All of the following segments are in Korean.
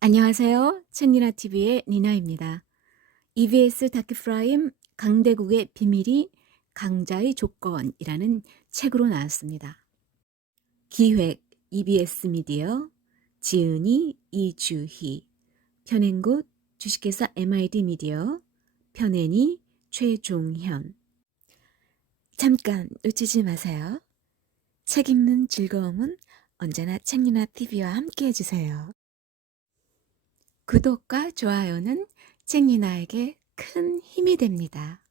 안녕하세요. 책니나 TV의 니나입니다. EBS 다큐프라임 강대국의 비밀이 강자의 조건이라는 책으로 나왔습니다. 기획 EBS 미디어, 지은이 이주희, 편행굿 주식회사 MID 미디어, 편애니 최종현. 잠깐 놓치지 마세요. 책 읽는 즐거움은 언제나 책니나 TV와 함께 해주세요. 구독과 좋아요는 책니나에게 큰 힘이 됩니다.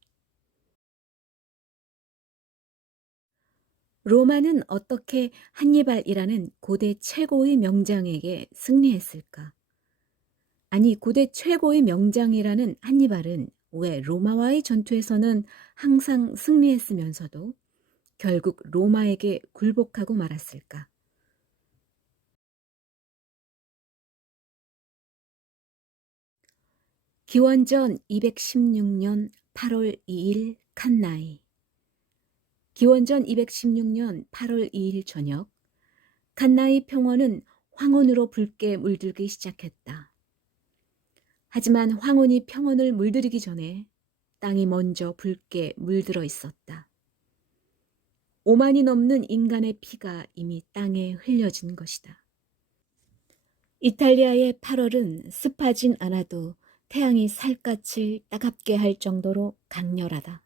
로마는 어떻게 한니발이라는 고대 최고의 명장에게 승리했을까? 아니, 고대 최고의 명장이라는 한니발은 왜 로마와의 전투에서는 항상 승리했으면서도 결국 로마에게 굴복하고 말았을까? 기원전 216년 8월 2일 칸나이. 기원전 216년 8월 2일 저녁, 칸나이 평원은 황혼으로 붉게 물들기 시작했다. 하지만 황혼이 평원을 물들이기 전에 땅이 먼저 붉게 물들어 있었다. 5만이 넘는 인간의 피가 이미 땅에 흘려진 것이다. 이탈리아의 8월은 습하진 않아도 태양이 살갗을 따갑게 할 정도로 강렬하다.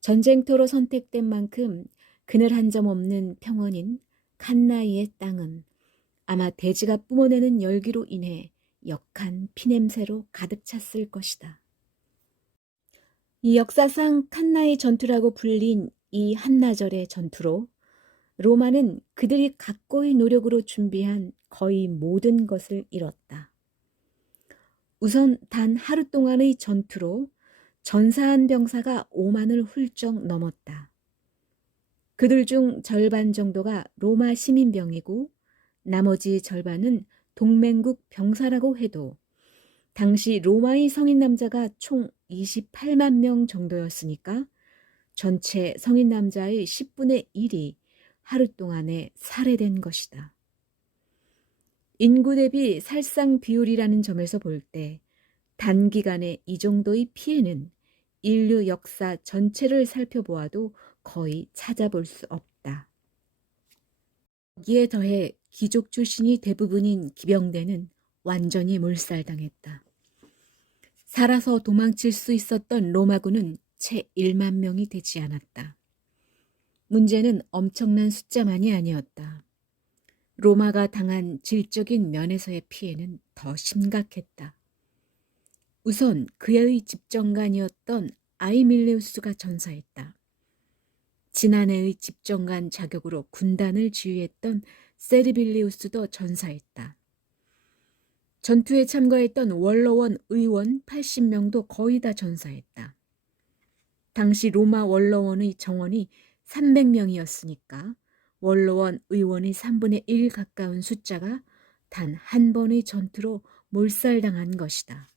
전쟁터로 선택된 만큼 그늘 한 점 없는 평원인 칸나이의 땅은 아마 대지가 뿜어내는 열기로 인해 역한 피냄새로 가득 찼을 것이다. 이 역사상 칸나이 전투라고 불린 이 한나절의 전투로 로마는 그들이 각고의 노력으로 준비한 거의 모든 것을 잃었다. 우선 단 하루 동안의 전투로 전사한 병사가 5만을 훌쩍 넘었다. 그들 중 절반 정도가 로마 시민병이고 나머지 절반은 동맹국 병사라고 해도 당시 로마의 성인 남자가 총 28만 명 정도였으니까 전체 성인 남자의 10분의 1이 하루 동안에 살해된 것이다. 인구 대비 살상 비율이라는 점에서 볼 때 단기간에 이 정도의 피해는 인류 역사 전체를 살펴보아도 거의 찾아볼 수 없다. 여기에 더해 귀족 출신이 대부분인 기병대는 완전히 몰살당했다. 살아서 도망칠 수 있었던 로마군은 채 1만 명이 되지 않았다. 문제는 엄청난 숫자만이 아니었다. 로마가 당한 질적인 면에서의 피해는 더 심각했다. 우선 그의 집정관이었던 아이밀레우스가 전사했다. 지난해의 집정관 자격으로 군단을 지휘했던 세르빌리우스도 전사했다. 전투에 참가했던 원로원 의원 80명도 거의 다 전사했다. 당시 로마 원로원의 정원이 300명이었으니까 원로원 의원의 3분의 1 가까운 숫자가 단 한 번의 전투로 몰살당한 것이다.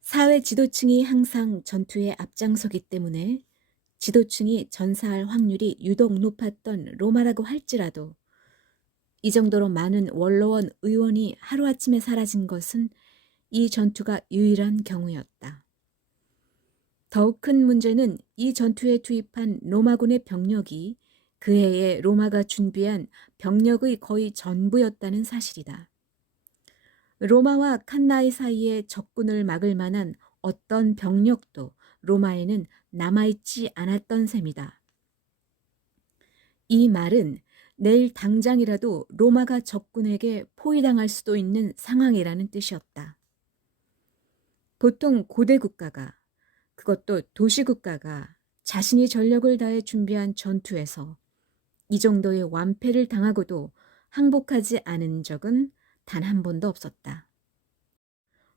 사회 지도층이 항상 전투에 앞장서기 때문에 지도층이 전사할 확률이 유독 높았던 로마라고 할지라도 이 정도로 많은 원로원 의원이 하루아침에 사라진 것은 이 전투가 유일한 경우였다. 더욱 큰 문제는 이 전투에 투입한 로마군의 병력이 그 해에 로마가 준비한 병력의 거의 전부였다는 사실이다. 로마와 칸나이 사이에 적군을 막을 만한 어떤 병력도 로마에는 남아있지 않았던 셈이다. 이 말은 내일 당장이라도 로마가 적군에게 포위당할 수도 있는 상황이라는 뜻이었다. 보통 고대 국가가, 그것도 도시국가가 자신이 전력을 다해 준비한 전투에서 이 정도의 완패를 당하고도 항복하지 않은 적은 단 한 번도 없었다.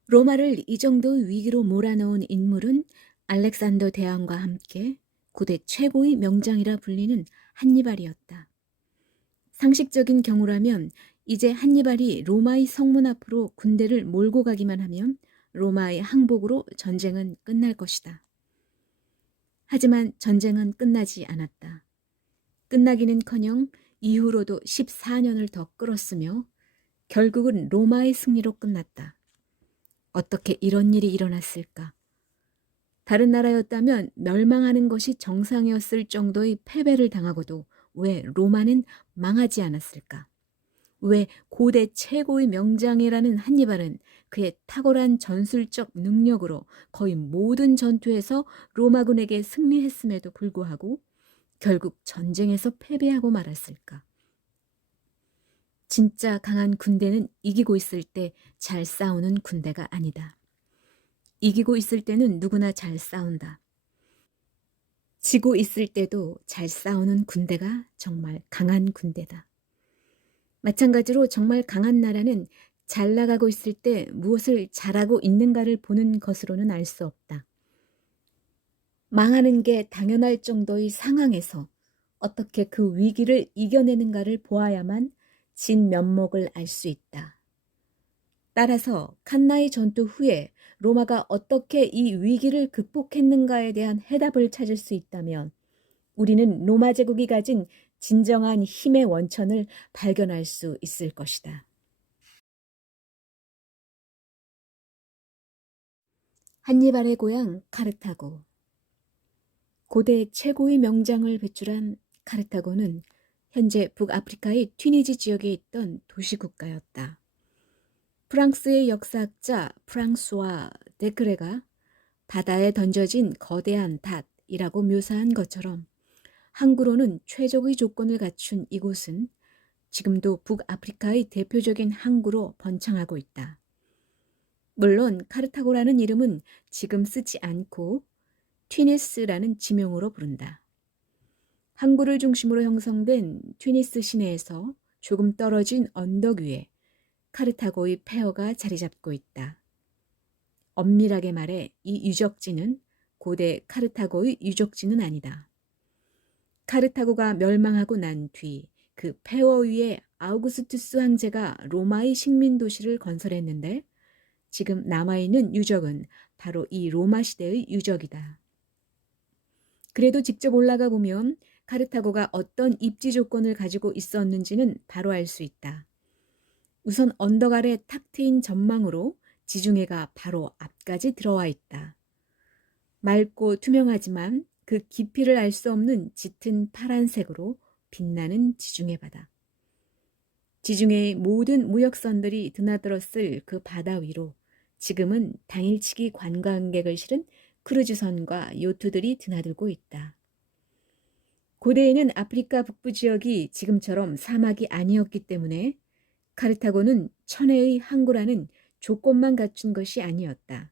로마를 이 정도의 위기로 몰아넣은 인물은 알렉산더 대왕과 함께 고대 최고의 명장이라 불리는 한니발이었다. 상식적인 경우라면 이제 한니발이 로마의 성문 앞으로 군대를 몰고 가기만 하면 로마의 항복으로 전쟁은 끝날 것이다. 하지만 전쟁은 끝나지 않았다. 끝나기는커녕 이후로도 14년을 더 끌었으며 결국은 로마의 승리로 끝났다. 어떻게 이런 일이 일어났을까? 다른 나라였다면 멸망하는 것이 정상이었을 정도의 패배를 당하고도 왜 로마는 망하지 않았을까? 왜 고대 최고의 명장이라는 한니발은 그의 탁월한 전술적 능력으로 거의 모든 전투에서 로마군에게 승리했음에도 불구하고 결국 전쟁에서 패배하고 말았을까? 진짜 강한 군대는 이기고 있을 때 잘 싸우는 군대가 아니다. 이기고 있을 때는 누구나 잘 싸운다. 지고 있을 때도 잘 싸우는 군대가 정말 강한 군대다. 마찬가지로 정말 강한 나라는 잘 나가고 있을 때 무엇을 잘하고 있는가를 보는 것으로는 알 수 없다. 망하는 게 당연할 정도의 상황에서 어떻게 그 위기를 이겨내는가를 보아야만 진 면목을 알 수 있다. 따라서 칸나의 전투 후에 로마가 어떻게 이 위기를 극복했는가에 대한 해답을 찾을 수 있다면 우리는 로마 제국이 가진 진정한 힘의 원천을 발견할 수 있을 것이다. 한니발의 고향 카르타고. 고대 최고의 명장을 배출한 카르타고는 현재 북아프리카의 튀니지 지역에 있던 도시국가였다. 프랑스의 역사학자 프랑수와 데크레가 바다에 던져진 거대한 닷이라고 묘사한 것처럼 항구로는 최적의 조건을 갖춘 이곳은 지금도 북아프리카의 대표적인 항구로 번창하고 있다. 물론 카르타고라는 이름은 지금 쓰지 않고 튀니스라는 지명으로 부른다. 항구를 중심으로 형성된 튀니스 시내에서 조금 떨어진 언덕 위에 카르타고의 폐허가 자리 잡고 있다. 엄밀하게 말해 이 유적지는 고대 카르타고의 유적지는 아니다. 카르타고가 멸망하고 난 뒤 그 폐허 위에 아우구스투스 황제가 로마의 식민 도시를 건설했는데 지금 남아있는 유적은 바로 이 로마 시대의 유적이다. 그래도 직접 올라가 보면 카르타고가 어떤 입지 조건을 가지고 있었는지는 바로 알 수 있다. 우선 언덕 아래 탁 트인 전망으로 지중해가 바로 앞까지 들어와 있다. 맑고 투명하지만 그 깊이를 알 수 없는 짙은 파란색으로 빛나는 지중해 바다. 지중해의 모든 무역선들이 드나들었을 그 바다 위로 지금은 당일치기 관광객을 실은 크루즈선과 요트들이 드나들고 있다. 고대에는 아프리카 북부 지역이 지금처럼 사막이 아니었기 때문에 카르타고는 천혜의 항구라는 조건만 갖춘 것이 아니었다.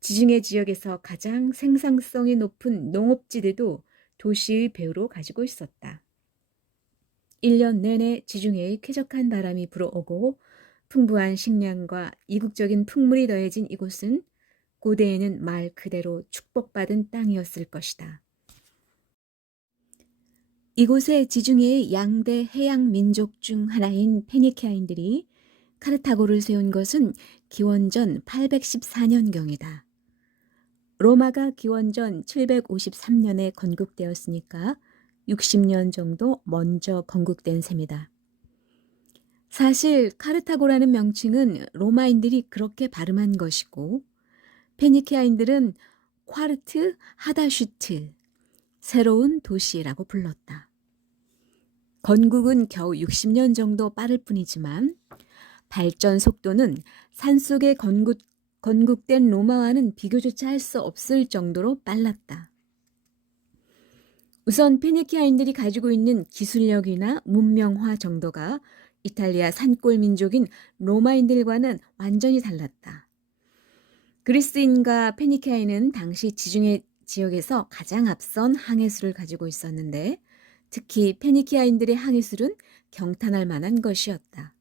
지중해 지역에서 가장 생산성이 높은 농업지대도 도시의 배후로 가지고 있었다. 1년 내내 지중해의 쾌적한 바람이 불어오고 풍부한 식량과 이국적인 풍물이 더해진 이곳은 고대에는 말 그대로 축복받은 땅이었을 것이다. 이곳의 지중해의 양대 해양 민족 중 하나인 페니키아인들이 카르타고를 세운 것은 기원전 814년경이다. 로마가 기원전 753년에 건국되었으니까 60년 정도 먼저 건국된 셈이다. 사실 카르타고라는 명칭은 로마인들이 그렇게 발음한 것이고 페니키아인들은 콰르트 하다슈트, 새로운 도시라고 불렀다. 건국은 겨우 60년 정도 빠를 뿐이지만 발전 속도는 산속에 건국된 로마와는 비교조차 할 수 없을 정도로 빨랐다. 우선 페니키아인들이 가지고 있는 기술력이나 문명화 정도가 이탈리아 산골 민족인 로마인들과는 완전히 달랐다. 그리스인과 페니키아인은 당시 지중해 지역에서 가장 앞선 항해술을 가지고 있었는데 특히 페니키아인들의 항해술은 경탄할 만한 것이었다.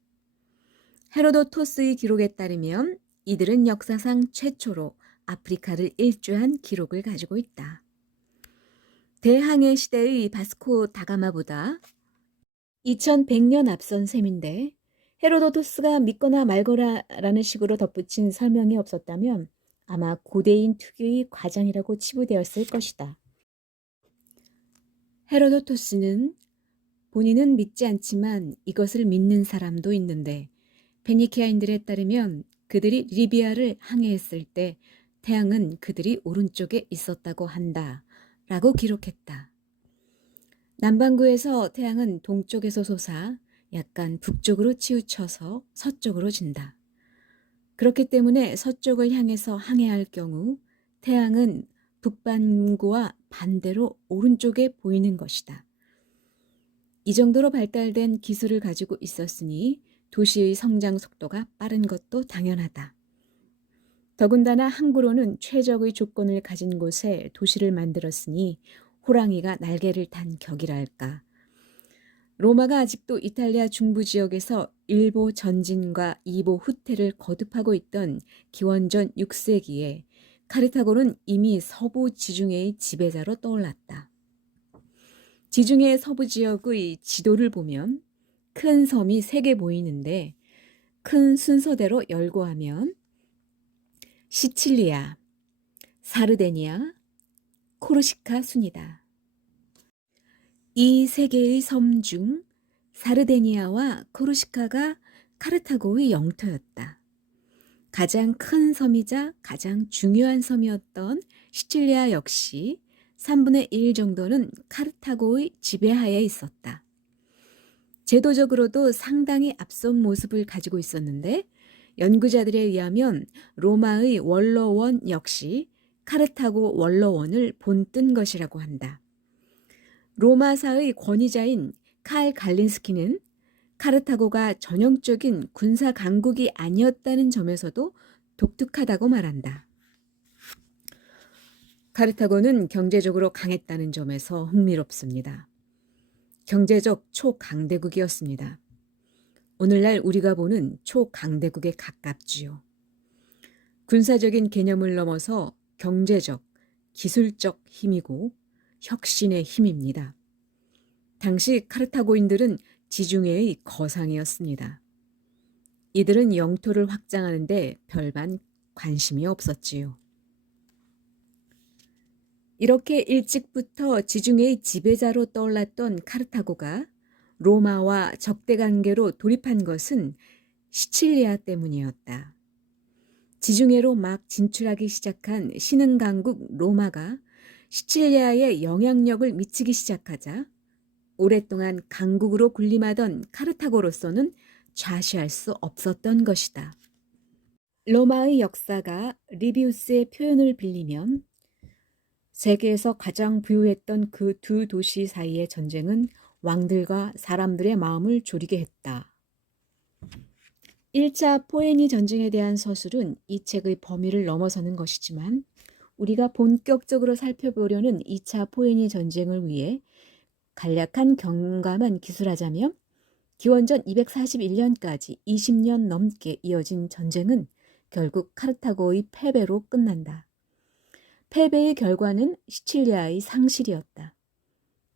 헤로도토스의 기록에 따르면 이들은 역사상 최초로 아프리카를 일주한 기록을 가지고 있다. 대항해 시대의 바스코 다가마보다 2100년 앞선 셈인데 헤로도토스가 믿거나 말거나라는 식으로 덧붙인 설명이 없었다면 아마 고대인 특유의 과장이라고 치부되었을 것이다. 헤로도토스는 본인은 믿지 않지만 이것을 믿는 사람도 있는데 페니키아인들에 따르면 그들이 리비아를 항해했을 때 태양은 그들이 오른쪽에 있었다고 한다 라고 기록했다. 남반구에서 태양은 동쪽에서 솟아 약간 북쪽으로 치우쳐서 서쪽으로 진다. 그렇기 때문에 서쪽을 향해서 항해할 경우 태양은 북반구와 반대로 오른쪽에 보이는 것이다. 이 정도로 발달된 기술을 가지고 있었으니 도시의 성장 속도가 빠른 것도 당연하다. 더군다나 항구로는 최적의 조건을 가진 곳에 도시를 만들었으니 호랑이가 날개를 탄 격이랄까. 로마가 아직도 이탈리아 중부 지역에서 1보 전진과 2보 후퇴를 거듭하고 있던 기원전 6세기에 카르타고는 이미 서부 지중해의 지배자로 떠올랐다. 지중해 서부 지역의 지도를 보면 큰 섬이 3개 보이는데 큰 순서대로 열거하면 시칠리아, 사르데니아, 코르시카 순이다. 이 3개의 섬 중 사르데니아와 코르시카가 카르타고의 영토였다. 가장 큰 섬이자 가장 중요한 섬이었던 시칠리아 역시 3분의 1 정도는 카르타고의 지배하에 있었다. 제도적으로도 상당히 앞선 모습을 가지고 있었는데 연구자들에 의하면 로마의 원로원 역시 카르타고 원로원을 본뜬 것이라고 한다. 로마사의 권위자인 칼 갈린스키는 카르타고가 전형적인 군사 강국이 아니었다는 점에서도 독특하다고 말한다. 카르타고는 경제적으로 강했다는 점에서 흥미롭습니다. 경제적 초강대국이었습니다. 오늘날 우리가 보는 초강대국에 가깝지요. 군사적인 개념을 넘어서 경제적, 기술적 힘이고 혁신의 힘입니다. 당시 카르타고인들은 지중해의 거상이었습니다. 이들은 영토를 확장하는데 별반 관심이 없었지요. 이렇게 일찍부터 지중해의 지배자로 떠올랐던 카르타고가 로마와 적대관계로 돌입한 것은 시칠리아 때문이었다. 지중해로 막 진출하기 시작한 신흥강국 로마가 시칠리아에 영향력을 미치기 시작하자 오랫동안 강국으로 군림하던 카르타고로서는 좌시할 수 없었던 것이다. 로마의 역사가 리비우스의 표현을 빌리면 세계에서 가장 부유했던 그 두 도시 사이의 전쟁은 왕들과 사람들의 마음을 졸이게 했다. 1차 포에니 전쟁에 대한 서술은 이 책의 범위를 넘어서는 것이지만 우리가 본격적으로 살펴보려는 2차 포에니 전쟁을 위해 간략한 경감만 기술하자면 기원전 241년까지 20년 넘게 이어진 전쟁은 결국 카르타고의 패배로 끝난다. 패배의 결과는 시칠리아의 상실이었다.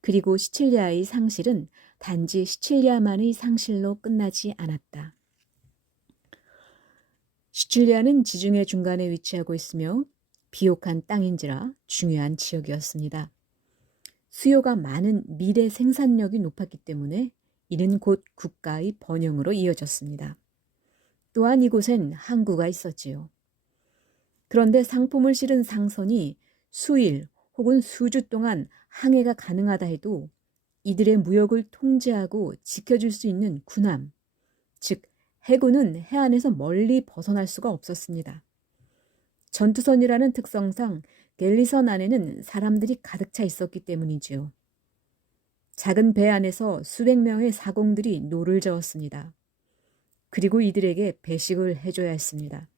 그리고 시칠리아의 상실은 단지 시칠리아만의 상실로 끝나지 않았다. 시칠리아는 지중해 중간에 위치하고 있으며 비옥한 땅인지라 중요한 지역이었습니다. 수요가 많은 밀의 생산력이 높았기 때문에 이는 곧 국가의 번영으로 이어졌습니다. 또한 이곳엔 항구가 있었지요. 그런데 상품을 실은 상선이 수일 혹은 수주 동안 항해가 가능하다 해도 이들의 무역을 통제하고 지켜줄 수 있는 군함, 즉 해군은 해안에서 멀리 벗어날 수가 없었습니다. 전투선이라는 특성상 갤리선 안에는 사람들이 가득 차 있었기 때문이지요. 작은 배 안에서 수백 명의 사공들이 노를 저었습니다. 그리고 이들에게 배식을 해줘야 했습니다.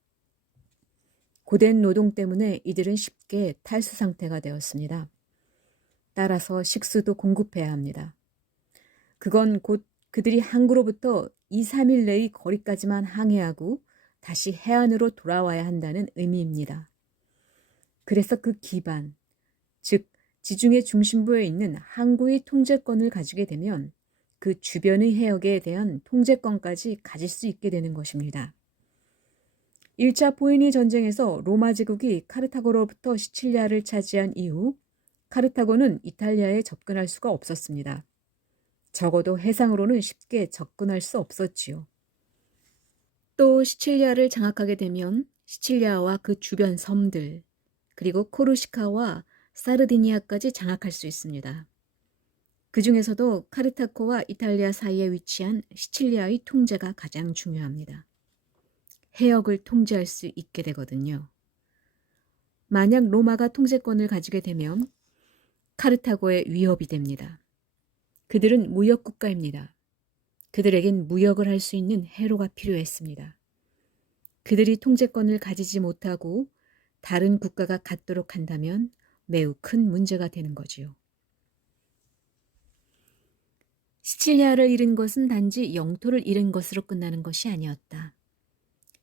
고된 노동 때문에 이들은 쉽게 탈수 상태가 되었습니다. 따라서 식수도 공급해야 합니다. 그건 곧 그들이 항구로부터 2, 3일 내의 거리까지만 항해하고 다시 해안으로 돌아와야 한다는 의미입니다. 그래서 그 기반, 즉 지중해 중심부에 있는 항구의 통제권을 가지게 되면 그 주변의 해역에 대한 통제권까지 가질 수 있게 되는 것입니다. 1차 포에니 전쟁에서 로마 제국이 카르타고로부터 시칠리아를 차지한 이후 카르타고는 이탈리아에 접근할 수가 없었습니다. 적어도 해상으로는 쉽게 접근할 수 없었지요. 또 시칠리아를 장악하게 되면 시칠리아와 그 주변 섬들, 그리고 코르시카와 사르디니아까지 장악할 수 있습니다. 그 중에서도 카르타코와 이탈리아 사이에 위치한 시칠리아의 통제가 가장 중요합니다. 해역을 통제할 수 있게 되거든요. 만약 로마가 통제권을 가지게 되면 카르타고의 위협이 됩니다. 그들은 무역국가입니다. 그들에겐 무역을 할 수 있는 해로가 필요했습니다. 그들이 통제권을 가지지 못하고 다른 국가가 갖도록 한다면 매우 큰 문제가 되는 거지요. 시칠리아를 잃은 것은 단지 영토를 잃은 것으로 끝나는 것이 아니었다.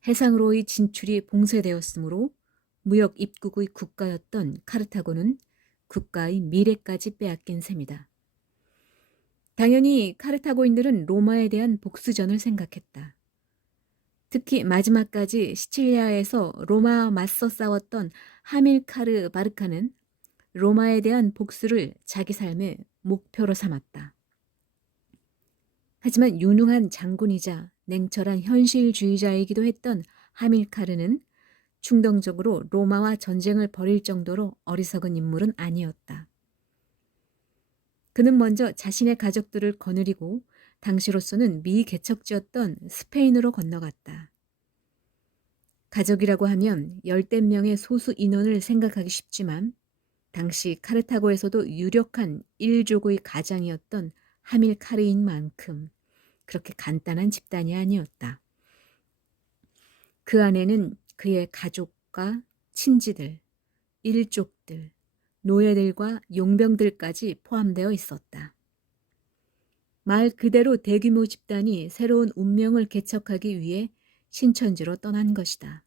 해상으로의 진출이 봉쇄되었으므로 무역 입국의 국가였던 카르타고는 국가의 미래까지 빼앗긴 셈이다. 당연히 카르타고인들은 로마에 대한 복수전을 생각했다. 특히 마지막까지 시칠리아에서 로마와 맞서 싸웠던 하밀카르 바르카는 로마에 대한 복수를 자기 삶의 목표로 삼았다. 하지만 유능한 장군이자 냉철한 현실주의자이기도 했던 하밀카르는 충동적으로 로마와 전쟁을 벌일 정도로 어리석은 인물은 아니었다. 그는 먼저 자신의 가족들을 거느리고 당시로서는 미개척지였던 스페인으로 건너갔다. 가족이라고 하면 열댓 명의 소수 인원을 생각하기 쉽지만 당시 카르타고에서도 유력한 일족의 가장이었던 하밀카르인 만큼 그렇게 간단한 집단이 아니었다. 그 안에는 그의 가족과 친지들, 일족들, 노예들과 용병들까지 포함되어 있었다. 말 그대로 대규모 집단이 새로운 운명을 개척하기 위해 신천지로 떠난 것이다.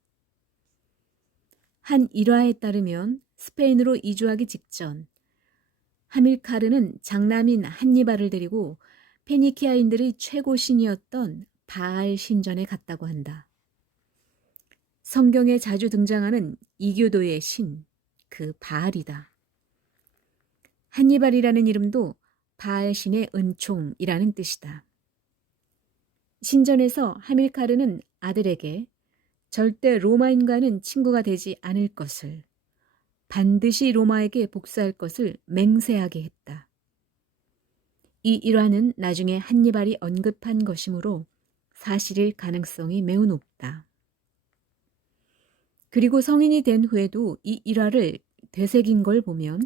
한 일화에 따르면 스페인으로 이주하기 직전 하밀카르는 장남인 한니발을 데리고 페니키아인들의 최고 신이었던 바알 신전에 갔다고 한다. 성경에 자주 등장하는 이교도의 신, 그 바알이다. 한니발이라는 이름도 바알 신의 은총이라는 뜻이다. 신전에서 하밀카르는 아들에게 절대 로마인과는 친구가 되지 않을 것을, 반드시 로마에게 복수할 것을 맹세하게 했다. 이 일화는 나중에 한니발이 언급한 것이므로 사실일 가능성이 매우 높다. 그리고 성인이 된 후에도 이 일화를 되새긴 걸 보면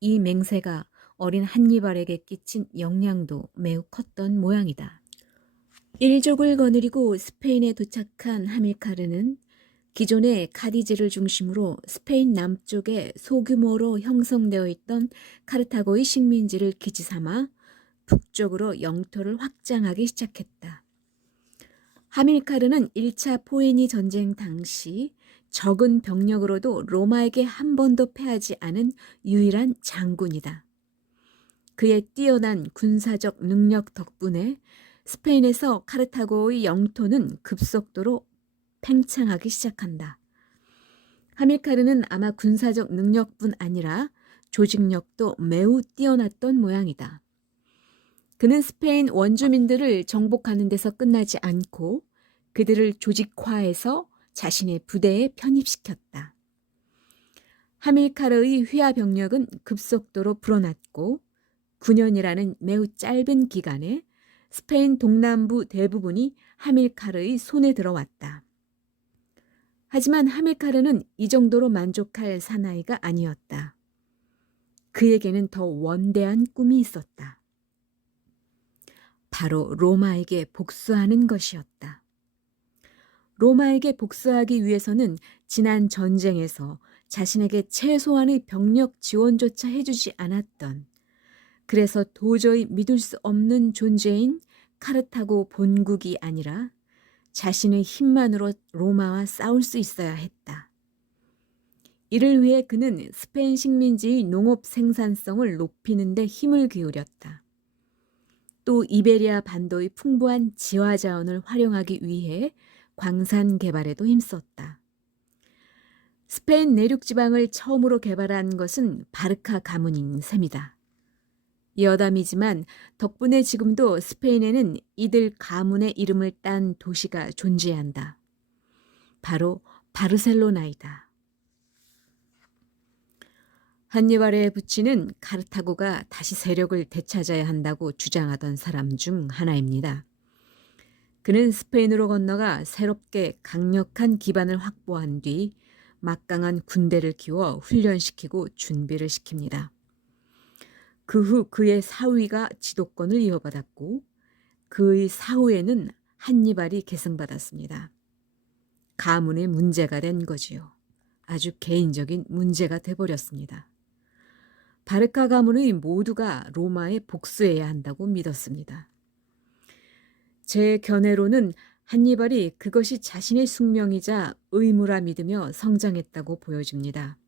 이 맹세가 어린 한니발에게 끼친 영향도 매우 컸던 모양이다. 일족을 거느리고 스페인에 도착한 하밀카르는 기존의 카디즈를 중심으로 스페인 남쪽에 소규모로 형성되어 있던 카르타고의 식민지를 기지 삼아 북쪽으로 영토를 확장하기 시작했다. 하밀카르는 1차 포에니 전쟁 당시 적은 병력으로도 로마에게 한 번도 패하지 않은 유일한 장군이다. 그의 뛰어난 군사적 능력 덕분에 스페인에서 카르타고의 영토는 급속도로 팽창하기 시작한다. 하밀카르는 아마 군사적 능력뿐 아니라 조직력도 매우 뛰어났던 모양이다. 그는 스페인 원주민들을 정복하는 데서 끝나지 않고 그들을 조직화해서 자신의 부대에 편입시켰다. 하밀카르의 휘하 병력은 급속도로 불어났고 9년이라는 매우 짧은 기간에 스페인 동남부 대부분이 하밀카르의 손에 들어왔다. 하지만 하밀카르는 이 정도로 만족할 사나이가 아니었다. 그에게는 더 원대한 꿈이 있었다. 바로 로마에게 복수하는 것이었다. 로마에게 복수하기 위해서는 지난 전쟁에서 자신에게 최소한의 병력 지원조차 해주지 않았던, 그래서 도저히 믿을 수 없는 존재인 카르타고 본국이 아니라 자신의 힘만으로 로마와 싸울 수 있어야 했다. 이를 위해 그는 스페인 식민지의 농업 생산성을 높이는 데 힘을 기울였다. 또 이베리아 반도의 풍부한 지화 자원을 활용하기 위해 광산 개발에도 힘썼다. 스페인 내륙 지방을 처음으로 개발한 것은 바르카 가문인 셈이다. 여담이지만 덕분에 지금도 스페인에는 이들 가문의 이름을 딴 도시가 존재한다. 바로 바르셀로나이다. 한니발의 부친은 카르타고가 다시 세력을 되찾아야 한다고 주장하던 사람 중 하나입니다. 그는 스페인으로 건너가 새롭게 강력한 기반을 확보한 뒤 막강한 군대를 키워 훈련시키고 준비를 시킵니다. 그 후 그의 사위가 지도권을 이어받았고 그의 사후에는 한니발이 계승받았습니다. 가문의 문제가 된 거지요. 아주 개인적인 문제가 돼버렸습니다. 바르카 가문의 모두가 로마에 복수해야 한다고 믿었습니다. 제 견해로는 한니발이 그것이 자신의 숙명이자 의무라 믿으며 성장했다고 보여집니다.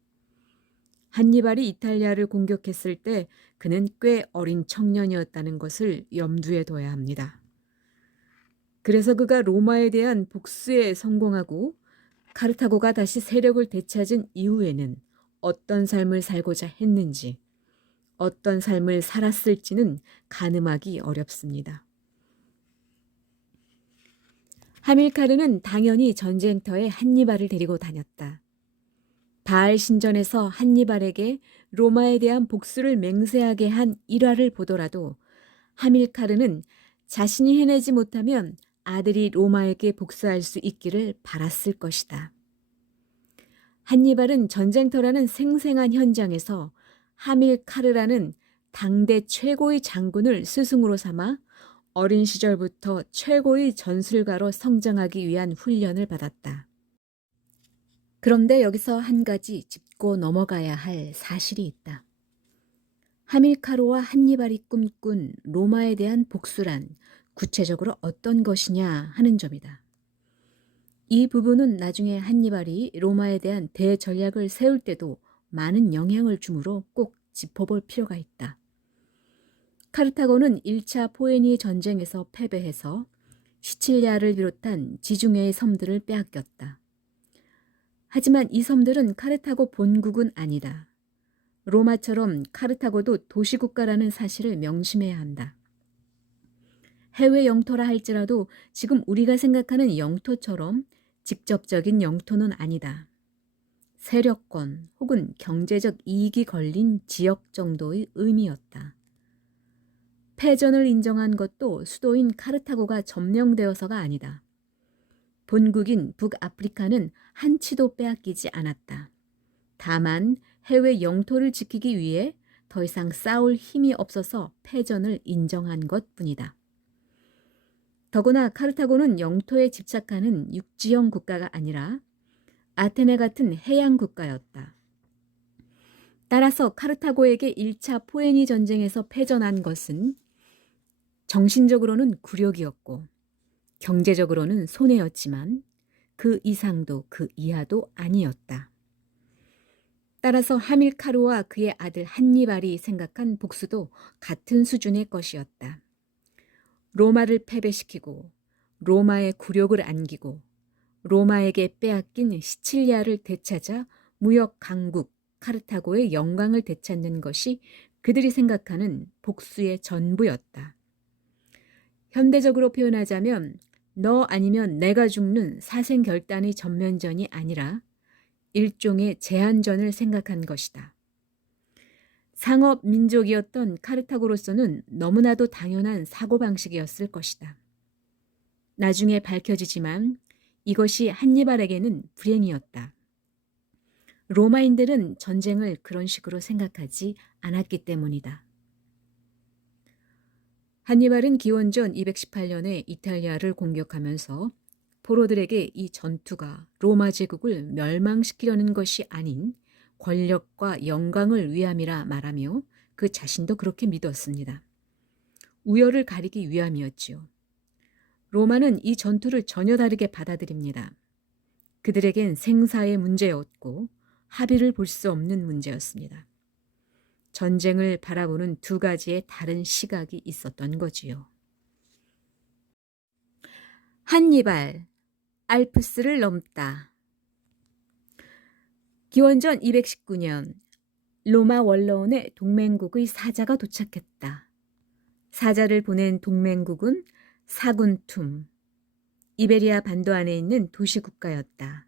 한니발이 이탈리아를 공격했을 때 그는 꽤 어린 청년이었다는 것을 염두에 둬야 합니다. 그래서 그가 로마에 대한 복수에 성공하고 카르타고가 다시 세력을 되찾은 이후에는 어떤 삶을 살고자 했는지, 어떤 삶을 살았을지는 가늠하기 어렵습니다. 하밀카르는 당연히 전쟁터에 한니발을 데리고 다녔다. 바알 신전에서 한니발에게 로마에 대한 복수를 맹세하게 한 일화를 보더라도 하밀카르는 자신이 해내지 못하면 아들이 로마에게 복수할 수 있기를 바랐을 것이다. 한니발은 전쟁터라는 생생한 현장에서 하밀카르라는 당대 최고의 장군을 스승으로 삼아 어린 시절부터 최고의 전술가로 성장하기 위한 훈련을 받았다. 그런데 여기서 한 가지 짚고 넘어가야 할 사실이 있다. 하밀카르와 한니발이 꿈꾼 로마에 대한 복수란 구체적으로 어떤 것이냐 하는 점이다. 이 부분은 나중에 한니발이 로마에 대한 대전략을 세울 때도 많은 영향을 주므로 꼭 짚어볼 필요가 있다. 카르타고는 1차 포에니 전쟁에서 패배해서 시칠리아를 비롯한 지중해의 섬들을 빼앗겼다. 하지만 이 섬들은 카르타고 본국은 아니다. 로마처럼 카르타고도 도시국가라는 사실을 명심해야 한다. 해외 영토라 할지라도 지금 우리가 생각하는 영토처럼 직접적인 영토는 아니다. 세력권 혹은 경제적 이익이 걸린 지역 정도의 의미였다. 패전을 인정한 것도 수도인 카르타고가 점령되어서가 아니다. 본국인 북아프리카는 한치도 빼앗기지 않았다. 다만 해외 영토를 지키기 위해 더 이상 싸울 힘이 없어서 패전을 인정한 것뿐이다. 더구나 카르타고는 영토에 집착하는 육지형 국가가 아니라 아테네 같은 해양 국가였다. 따라서 카르타고에게 1차 포에니 전쟁에서 패전한 것은 정신적으로는 굴욕이었고 경제적으로는 손해였지만 그 이상도 그 이하도 아니었다. 따라서 하밀카르와 그의 아들 한니발이 생각한 복수도 같은 수준의 것이었다. 로마를 패배시키고 로마의 굴욕을 안기고 로마에게 빼앗긴 시칠리아를 되찾아 무역 강국 카르타고의 영광을 되찾는 것이 그들이 생각하는 복수의 전부였다. 현대적으로 표현하자면 너 아니면 내가 죽는 사생결단의 전면전이 아니라 일종의 제한전을 생각한 것이다. 상업 민족이었던 카르타고로서는 너무나도 당연한 사고방식이었을 것이다. 나중에 밝혀지지만 이것이 한니발에게는 불행이었다. 로마인들은 전쟁을 그런 식으로 생각하지 않았기 때문이다. 한니발은 기원전 218년에 이탈리아를 공격하면서 포로들에게 이 전투가 로마 제국을 멸망시키려는 것이 아닌 권력과 영광을 위함이라 말하며 그 자신도 그렇게 믿었습니다. 우열을 가리기 위함이었지요. 로마는 이 전투를 전혀 다르게 받아들입니다. 그들에겐 생사의 문제였고 합의를 볼 수 없는 문제였습니다. 전쟁을 바라보는 두 가지의 다른 시각이 있었던 거지요. 한니발, 알프스를 넘다. 기원전 219년 로마 원로원에 동맹국의 사자가 도착했다. 사자를 보낸 동맹국은 사군툼, 이베리아 반도 안에 있는 도시국가였다.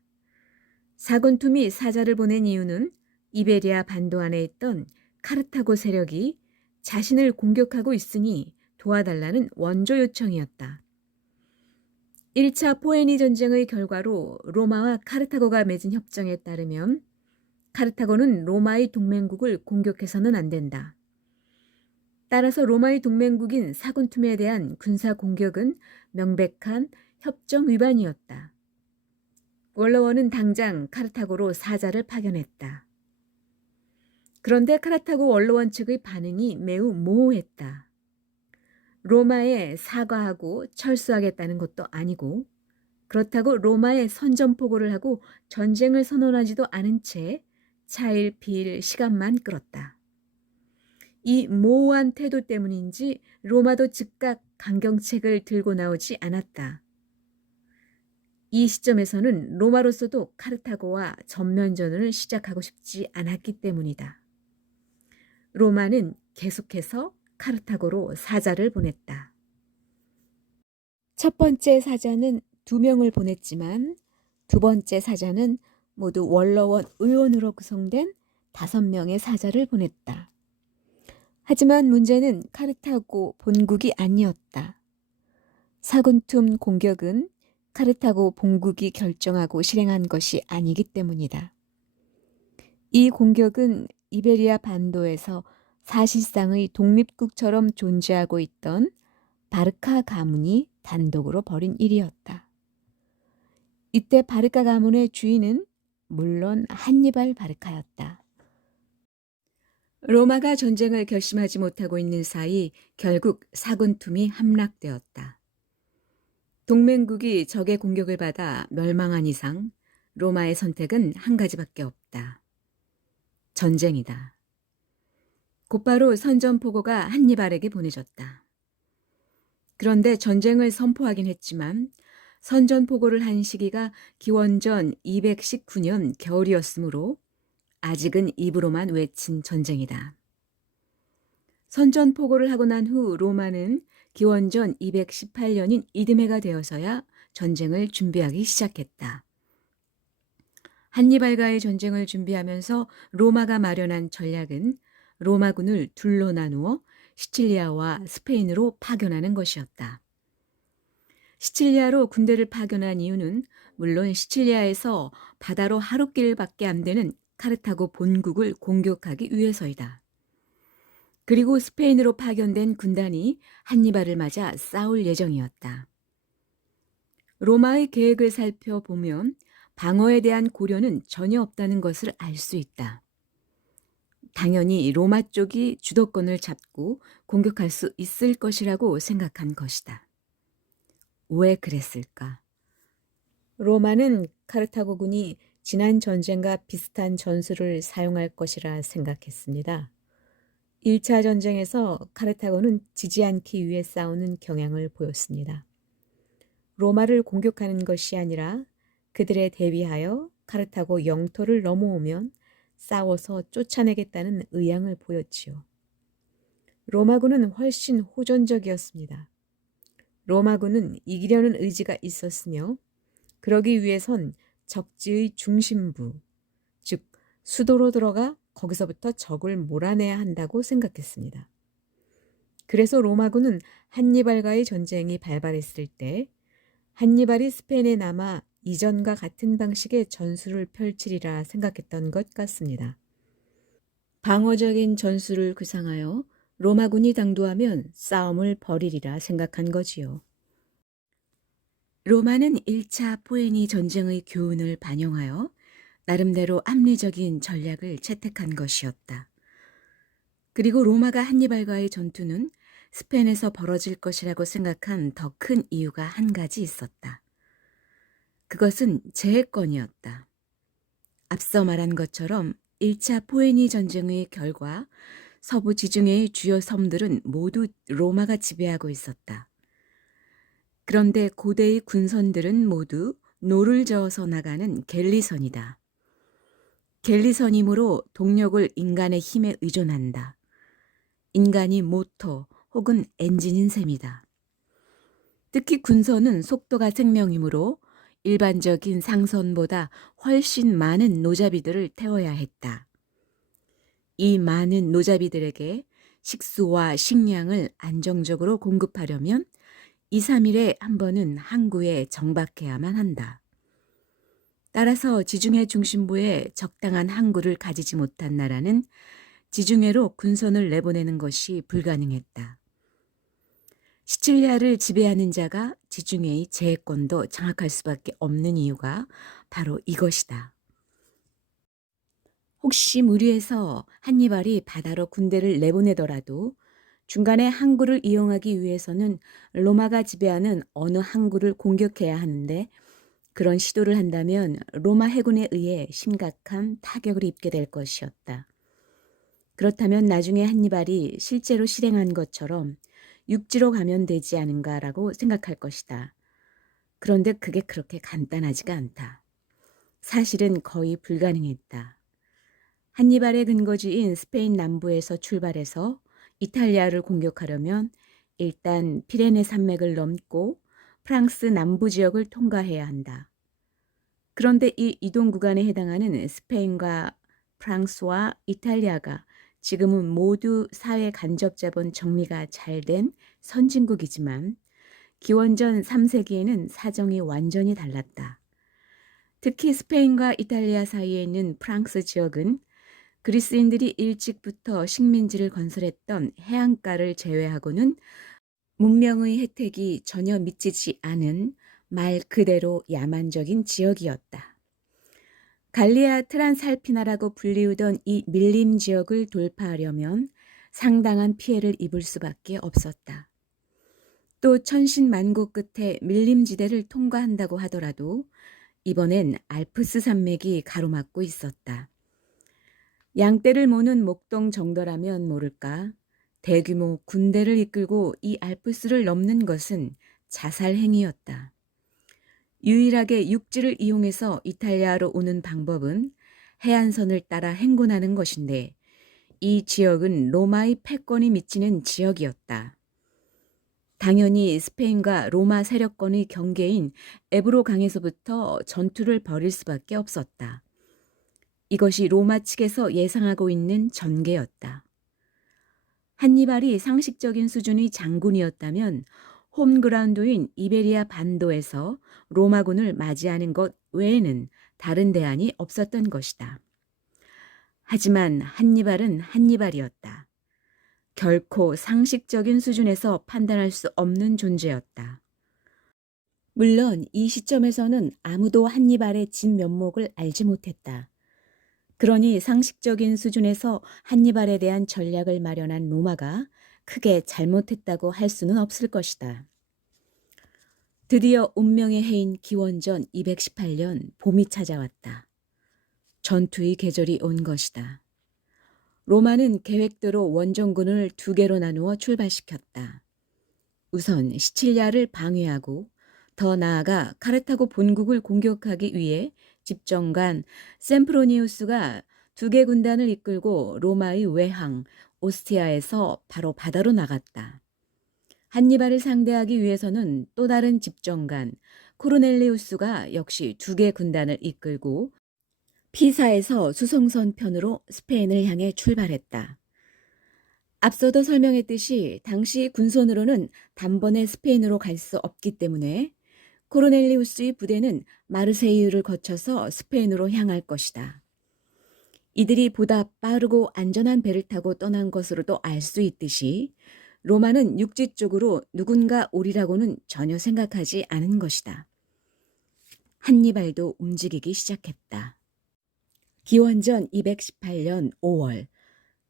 사군툼이 사자를 보낸 이유는 이베리아 반도 안에 있던 카르타고 세력이 자신을 공격하고 있으니 도와달라는 원조 요청이었다. 1차 포에니 전쟁의 결과로 로마와 카르타고가 맺은 협정에 따르면 카르타고는 로마의 동맹국을 공격해서는 안 된다. 따라서 로마의 동맹국인 사군툼에 대한 군사 공격은 명백한 협정 위반이었다. 원로원은 당장 카르타고로 사자를 파견했다. 그런데 카르타고 원로원 측의 반응이 매우 모호했다. 로마에 사과하고 철수하겠다는 것도 아니고 그렇다고 로마에 선전포고를 하고 전쟁을 선언하지도 않은 채 차일피일 시간만 끌었다. 이 모호한 태도 때문인지 로마도 즉각 강경책을 들고 나오지 않았다. 이 시점에서는 로마로서도 카르타고와 전면전을 시작하고 싶지 않았기 때문이다. 로마는 계속해서 카르타고로 사자를 보냈다. 첫 번째 사자는 2명을 보냈지만 두 번째 사자는 모두 원로원 의원으로 구성된 5명의 사자를 보냈다. 하지만 문제는 카르타고 본국이 아니었다. 사군툼 공격은 카르타고 본국이 결정하고 실행한 것이 아니기 때문이다. 이 공격은 이베리아 반도에서 사실상의 독립국처럼 존재하고 있던 바르카 가문이 단독으로 벌인 일이었다. 이때 바르카 가문의 주인은 물론 한니발 바르카였다. 로마가 전쟁을 결심하지 못하고 있는 사이 결국 사군툼이 함락되었다. 동맹국이 적의 공격을 받아 멸망한 이상 로마의 선택은 한 가지밖에 없다. 전쟁이다. 곧바로 선전포고가 한니발에게 보내졌다. 그런데 전쟁을 선포하긴 했지만 선전포고를 한 시기가 기원전 219년 겨울이었으므로 아직은 입으로만 외친 전쟁이다. 선전포고를 하고 난 후 로마는 기원전 218년인 이듬해가 되어서야 전쟁을 준비하기 시작했다. 한니발과의 전쟁을 준비하면서 로마가 마련한 전략은 로마군을 둘로 나누어 시칠리아와 스페인으로 파견하는 것이었다. 시칠리아로 군대를 파견한 이유는 물론 시칠리아에서 바다로 하룻길밖에 안 되는 카르타고 본국을 공격하기 위해서이다. 그리고 스페인으로 파견된 군단이 한니발을 맞아 싸울 예정이었다. 로마의 계획을 살펴보면 방어에 대한 고려는 전혀 없다는 것을 알 수 있다. 당연히 로마 쪽이 주도권을 잡고 공격할 수 있을 것이라고 생각한 것이다. 왜 그랬을까? 로마는 카르타고군이 지난 전쟁과 비슷한 전술을 사용할 것이라 생각했습니다. 1차 전쟁에서 카르타고는 지지 않기 위해 싸우는 경향을 보였습니다. 로마를 공격하는 것이 아니라 그들에 대비하여 카르타고 영토를 넘어오면 싸워서 쫓아내겠다는 의향을 보였지요. 로마군은 훨씬 호전적이었습니다. 로마군은 이기려는 의지가 있었으며 그러기 위해선 적지의 중심부, 즉 수도로 들어가 거기서부터 적을 몰아내야 한다고 생각했습니다. 그래서 로마군은 한니발과의 전쟁이 발발했을 때 한니발이 스페인에 남아 이전과 같은 방식의 전술을 펼치리라 생각했던 것 같습니다. 방어적인 전술을 구상하여 로마군이 당도하면 싸움을 벌이리라 생각한 거지요. 로마는 1차 포에니 전쟁의 교훈을 반영하여 나름대로 합리적인 전략을 채택한 것이었다. 그리고 로마가 한니발과의 전투는 스페인에서 벌어질 것이라고 생각한 더 큰 이유가 한 가지 있었다. 그것은 제해권이었다. 앞서 말한 것처럼 1차 포에니 전쟁의 결과 서부 지중해의 주요 섬들은 모두 로마가 지배하고 있었다. 그런데 고대의 군선들은 모두 노를 저어서 나가는 갤리선이다. 갤리선이므로 동력을 인간의 힘에 의존한다. 인간이 모터 혹은 엔진인 셈이다. 특히 군선은 속도가 생명이므로 일반적인 상선보다 훨씬 많은 노자비들을 태워야 했다. 이 많은 노자비들에게 식수와 식량을 안정적으로 공급하려면 2, 3일에 한 번은 항구에 정박해야만 한다. 따라서 지중해 중심부에 적당한 항구를 가지지 못한 나라는 지중해로 군선을 내보내는 것이 불가능했다. 시칠리아를 지배하는 자가 지중해의 제해권도 장악할 수밖에 없는 이유가 바로 이것이다. 혹시 무리해서 한니발이 바다로 군대를 내보내더라도 중간에 항구를 이용하기 위해서는 로마가 지배하는 어느 항구를 공격해야 하는데, 그런 시도를 한다면 로마 해군에 의해 심각한 타격을 입게 될 것이었다. 그렇다면 나중에 한니발이 실제로 실행한 것처럼 육지로 가면 되지 않은가라고 생각할 것이다. 그런데 그게 그렇게 간단하지가 않다. 사실은 거의 불가능했다. 한니발의 근거지인 스페인 남부에서 출발해서 이탈리아를 공격하려면 일단 피레네 산맥을 넘고 프랑스 남부 지역을 통과해야 한다. 그런데 이 이동 구간에 해당하는 스페인과 프랑스와 이탈리아가 지금은 모두 사회 간접자본 정리가 잘 된 선진국이지만 기원전 3세기에는 사정이 완전히 달랐다. 특히 스페인과 이탈리아 사이에 있는 프랑스 지역은 그리스인들이 일찍부터 식민지를 건설했던 해안가를 제외하고는 문명의 혜택이 전혀 미치지 않은 말 그대로 야만적인 지역이었다. 갈리아 트란살피나라고 불리우던 이 밀림 지역을 돌파하려면 상당한 피해를 입을 수밖에 없었다. 또 천신만고 끝에 밀림지대를 통과한다고 하더라도 이번엔 알프스 산맥이 가로막고 있었다. 양떼를 모는 목동 정도라면 모를까, 대규모 군대를 이끌고 이 알프스를 넘는 것은 자살 행위였다. 유일하게 육지를 이용해서 이탈리아로 오는 방법은 해안선을 따라 행군하는 것인데, 이 지역은 로마의 패권이 미치는 지역이었다. 당연히 스페인과 로마 세력권의 경계인 에브로 강에서부터 전투를 벌일 수밖에 없었다. 이것이 로마 측에서 예상하고 있는 전개였다. 한니발이 상식적인 수준의 장군이었다면 홈그라운드인 이베리아 반도에서 로마군을 맞이하는 것 외에는 다른 대안이 없었던 것이다. 하지만 한니발은 한니발이었다. 결코 상식적인 수준에서 판단할 수 없는 존재였다. 물론 이 시점에서는 아무도 한니발의 진면목을 알지 못했다. 그러니 상식적인 수준에서 한니발에 대한 전략을 마련한 로마가 크게 잘못했다고 할 수는 없을 것이다. 드디어 운명의 해인 기원전 218년 봄이 찾아왔다. 전투의 계절이 온 것이다. 로마는 계획대로 원정군을 2개로 나누어 출발시켰다. 우선 시칠리아를 방해하고 더 나아가 카르타고 본국을 공격하기 위해 집정관 셈프로니우스가 2개 군단을 이끌고 로마의 외항 오스티아에서 바로 바다로 나갔다. 한니발을 상대하기 위해서는 또 다른 집정관 코르넬리우스가 역시 2개 군단을 이끌고 피사에서 수송선 편으로 스페인을 향해 출발했다. 앞서도 설명했듯이 당시 군선으로는 단번에 스페인으로 갈 수 없기 때문에 코르넬리우스의 부대는 마르세유를 거쳐서 스페인으로 향할 것이다. 이들이 보다 빠르고 안전한 배를 타고 떠난 것으로도 알 수 있듯이 로마는 육지 쪽으로 누군가 오리라고는 전혀 생각하지 않은 것이다. 한니발도 움직이기 시작했다. 기원전 218년 5월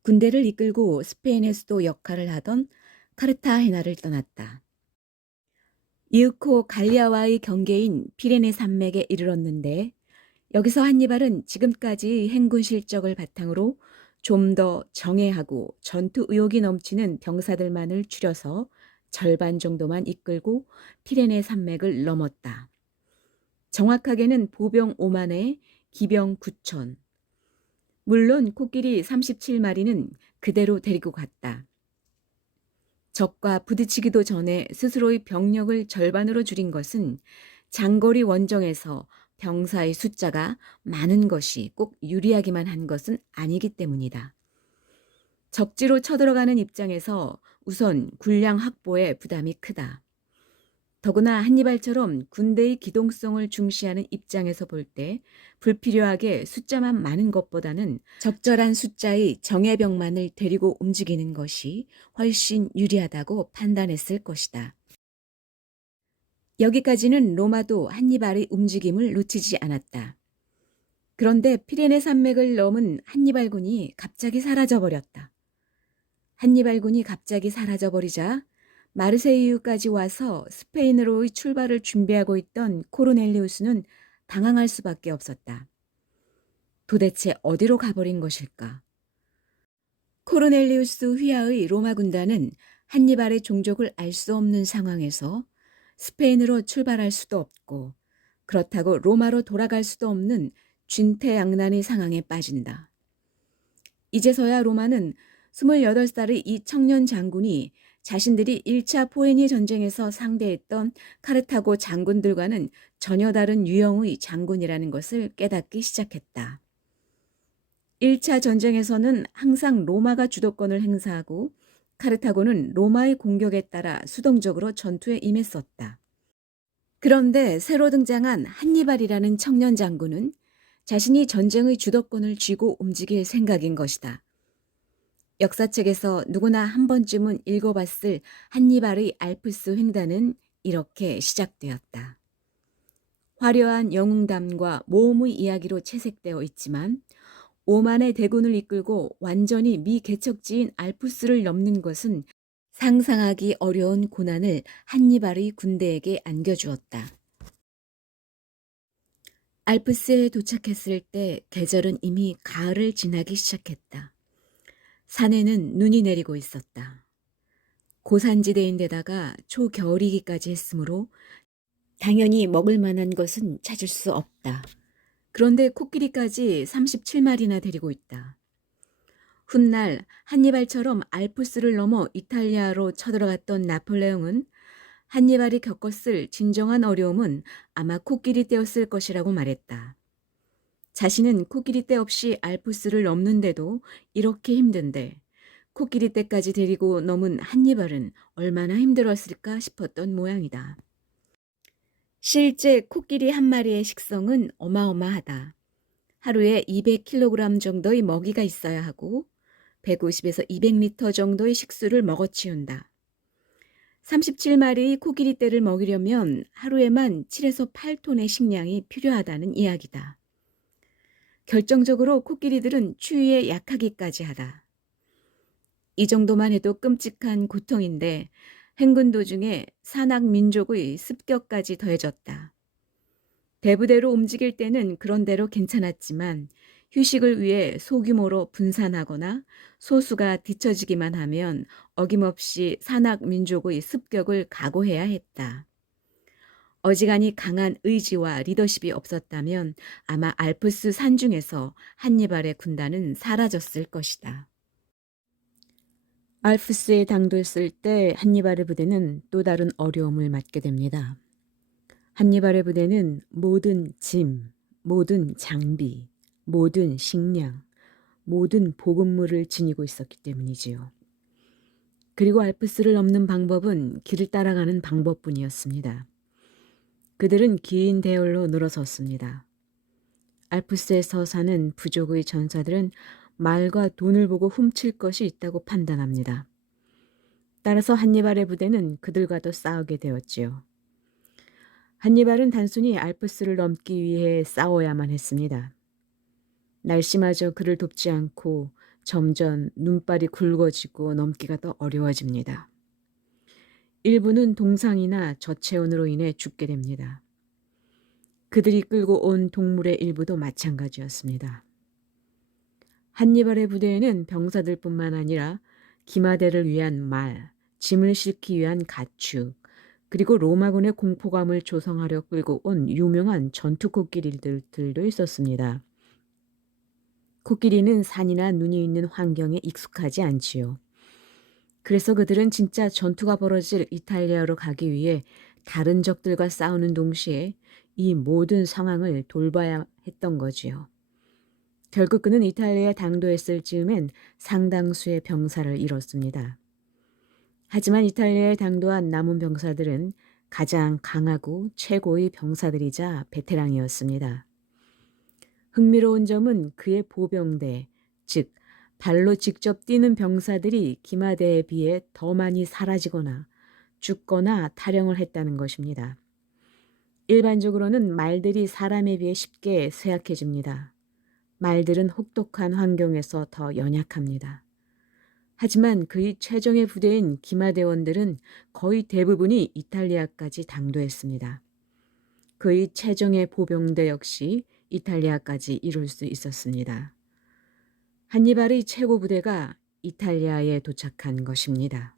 군대를 이끌고 스페인의 수도 역할을 하던 카르타헤나를 떠났다. 이윽고 갈리아와의 경계인 피레네 산맥에 이르렀는데, 여기서 한니발은 지금까지 행군 실적을 바탕으로 좀 더 정예하고 전투 의욕이 넘치는 병사들만을 추려서 절반 정도만 이끌고 피레네 산맥을 넘었다. 정확하게는 보병 5만에 기병 9천. 물론 코끼리 37마리는 그대로 데리고 갔다. 적과 부딪히기도 전에 스스로의 병력을 절반으로 줄인 것은 장거리 원정에서 병사의 숫자가 많은 것이 꼭 유리하기만 한 것은 아니기 때문이다. 적지로 쳐들어가는 입장에서 우선 군량 확보에 부담이 크다. 더구나 한니발처럼 군대의 기동성을 중시하는 입장에서 볼 때 불필요하게 숫자만 많은 것보다는 적절한 숫자의 정예병만을 데리고 움직이는 것이 훨씬 유리하다고 판단했을 것이다. 여기까지는 로마도 한니발의 움직임을 놓치지 않았다. 그런데 피레네 산맥을 넘은 한니발군이 갑자기 사라져버렸다. 한니발군이 갑자기 사라져버리자 마르세유까지 와서 스페인으로의 출발을 준비하고 있던 코르넬리우스는 당황할 수밖에 없었다. 도대체 어디로 가버린 것일까? 코르넬리우스 휘하의 로마 군단은 한니발의 종족을 알 수 없는 상황에서 스페인으로 출발할 수도 없고 그렇다고 로마로 돌아갈 수도 없는 진퇴양난의 상황에 빠진다. 이제서야 로마는 28살의 이 청년 장군이 자신들이 1차 포에니 전쟁에서 상대했던 카르타고 장군들과는 전혀 다른 유형의 장군이라는 것을 깨닫기 시작했다. 1차 전쟁에서는 항상 로마가 주도권을 행사하고 카르타고는 로마의 공격에 따라 수동적으로 전투에 임했었다. 그런데 새로 등장한 한니발이라는 청년 장군은 자신이 전쟁의 주도권을 쥐고 움직일 생각인 것이다. 역사책에서 누구나 한 번쯤은 읽어봤을 한니발의 알프스 횡단은 이렇게 시작되었다. 화려한 영웅담과 모험의 이야기로 채색되어 있지만 오만의 대군을 이끌고 완전히 미개척지인 알프스를 넘는 것은 상상하기 어려운 고난을 한니발의 군대에게 안겨주었다. 알프스에 도착했을 때 계절은 이미 가을을 지나기 시작했다. 산에는 눈이 내리고 있었다. 고산지대인데다가 초겨울이기까지 했으므로 당연히 먹을 만한 것은 찾을 수 없다. 그런데 코끼리까지 37마리나 데리고 있다. 훗날 한니발처럼 알프스를 넘어 이탈리아로 쳐들어갔던 나폴레옹은 한니발이 겪었을 진정한 어려움은 아마 코끼리 떼였을 것이라고 말했다. 자신은 코끼리 떼 없이 알프스를 넘는데도 이렇게 힘든데 코끼리 떼까지 데리고 넘은 한니발은 얼마나 힘들었을까 싶었던 모양이다. 실제 코끼리 한 마리의 식성은 어마어마하다. 하루에 200kg 정도의 먹이가 있어야 하고 150에서 200리터 정도의 식수를 먹어치운다. 37마리의 코끼리 떼를 먹이려면 하루에만 7에서 8톤의 식량이 필요하다는 이야기다. 결정적으로 코끼리들은 추위에 약하기까지 하다. 이 정도만 해도 끔찍한 고통인데 행군 도중에 산악 민족의 습격까지 더해졌다. 대부대로 움직일 때는 그런대로 괜찮았지만 휴식을 위해 소규모로 분산하거나 소수가 뒤처지기만 하면 어김없이 산악 민족의 습격을 각오해야 했다. 어지간히 강한 의지와 리더십이 없었다면 아마 알프스 산중에서 한니발의 군단은 사라졌을 것이다. 알프스에 당도했을 때 한니발의 부대는 또 다른 어려움을 맞게 됩니다. 한니발의 부대는 모든 짐, 모든 장비, 모든 식량, 모든 보급물을 지니고 있었기 때문이지요. 그리고 알프스를 넘는 방법은 길을 따라가는 방법뿐이었습니다. 그들은 긴 대열로 늘어섰습니다. 알프스에서 사는 부족의 전사들은 말과 돈을 보고 훔칠 것이 있다고 판단합니다. 따라서 한니발의 부대는 그들과도 싸우게 되었지요. 한니발은 단순히 알프스를 넘기 위해 싸워야만 했습니다. 날씨마저 그를 돕지 않고 점점 눈발이 굵어지고 넘기가 더 어려워집니다. 일부는 동상이나 저체온으로 인해 죽게 됩니다. 그들이 끌고 온 동물의 일부도 마찬가지였습니다. 한니발의 부대에는 병사들뿐만 아니라 기마대를 위한 말, 짐을 싣기 위한 가축, 그리고 로마군의 공포감을 조성하려 끌고 온 유명한 전투 코끼리들도 있었습니다. 코끼리는 산이나 눈이 있는 환경에 익숙하지 않지요. 그래서 그들은 진짜 전투가 벌어질 이탈리아로 가기 위해 다른 적들과 싸우는 동시에 이 모든 상황을 돌봐야 했던 거지요. 결국 그는 이탈리아에 당도했을 즈음엔 상당수의 병사를 잃었습니다. 하지만 이탈리아에 당도한 남은 병사들은 가장 강하고 최고의 병사들이자 베테랑이었습니다. 흥미로운 점은 그의 보병대, 즉 발로 직접 뛰는 병사들이 기마대에 비해 더 많이 사라지거나 죽거나 탈영을 했다는 것입니다. 일반적으로는 말들이 사람에 비해 쉽게 쇠약해집니다. 말들은 혹독한 환경에서 더 연약합니다. 하지만 그의 최정예 부대인 기마대원들은 거의 대부분이 이탈리아까지 당도했습니다. 그의 최정예 보병대 역시 이탈리아까지 이룰 수 있었습니다. 한니발의 최고 부대가 이탈리아에 도착한 것입니다.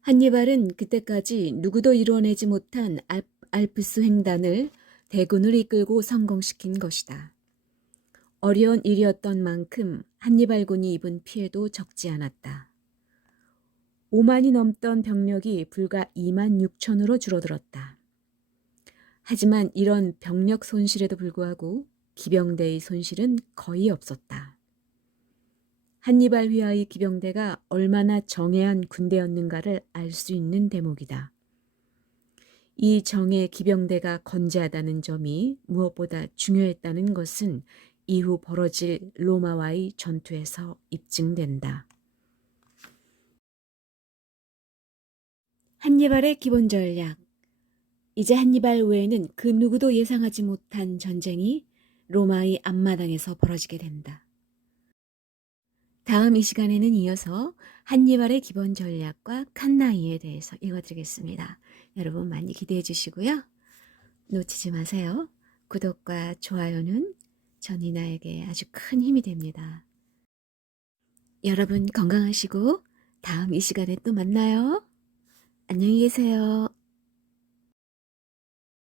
한니발은 그때까지 누구도 이뤄내지 못한 알프스 횡단을 대군을 이끌고 성공시킨 것이다. 어려운 일이었던 만큼 한니발군이 입은 피해도 적지 않았다. 5만이 넘던 병력이 불과 2만 6천으로 줄어들었다. 하지만 이런 병력 손실에도 불구하고 기병대의 손실은 거의 없었다. 한니발 휘하의 기병대가 얼마나 정예한 군대였는가를 알 수 있는 대목이다. 이 정예 기병대가 건재하다는 점이 무엇보다 중요했다는 것은 이후 벌어질 로마와의 전투에서 입증된다. 한니발의 기본 전략. 이제 한니발 외에는 그 누구도 예상하지 못한 전쟁이 로마의 앞마당에서 벌어지게 된다. 다음 이 시간에는 이어서 한니발의 기본 전략과 칸나이에 대해서 읽어드리겠습니다. 여러분 많이 기대해 주시고요. 놓치지 마세요. 구독과 좋아요는 전이나에게 아주 큰 힘이 됩니다. 여러분 건강하시고 다음 이 시간에 또 만나요. 안녕히 계세요.